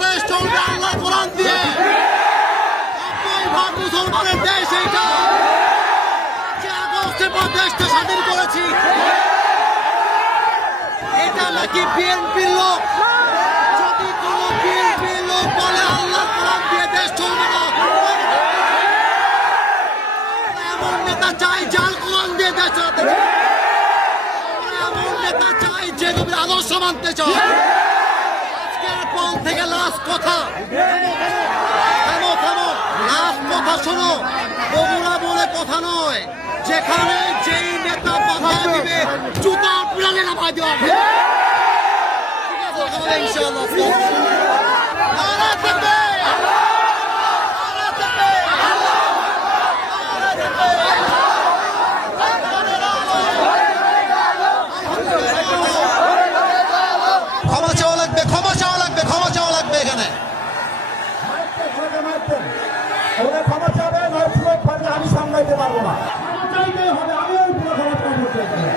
বাংলাদেশ চলবে আল্লাহ কোরআন দিয়ে ভাগ মুসলমানের দেশ এইটা। আগস্টের পর দেশটা স্বাধীন করেছি। এটা নাকি বিএনপির লোক? যদি কোনো বিএনপির লোক বলে আল্লাহ কোরআন দিয়ে দেশ চলবে না এমন নেতা চাই যার কোরআন দিয়ে দেশ চালাতে এমন নেতা চাই যে আদর্শ মানতে চায় থেকে লাস্ট কথা থামো থামো লাস্ট কথা শোনো বগুড়া বলে কথা নয় যেখানে যেই নেতা বাধা দিবে জুতা না ভাই দেওয়া। ঠিক আছে, ইনশাআল্লাহ। থাকতেন ওরা ক্ষমা চাবে নয় পুরো পারলে আমি সামলাইতে পারব না। চাইতে হবে আমি ক্ষমা চাইতে হবে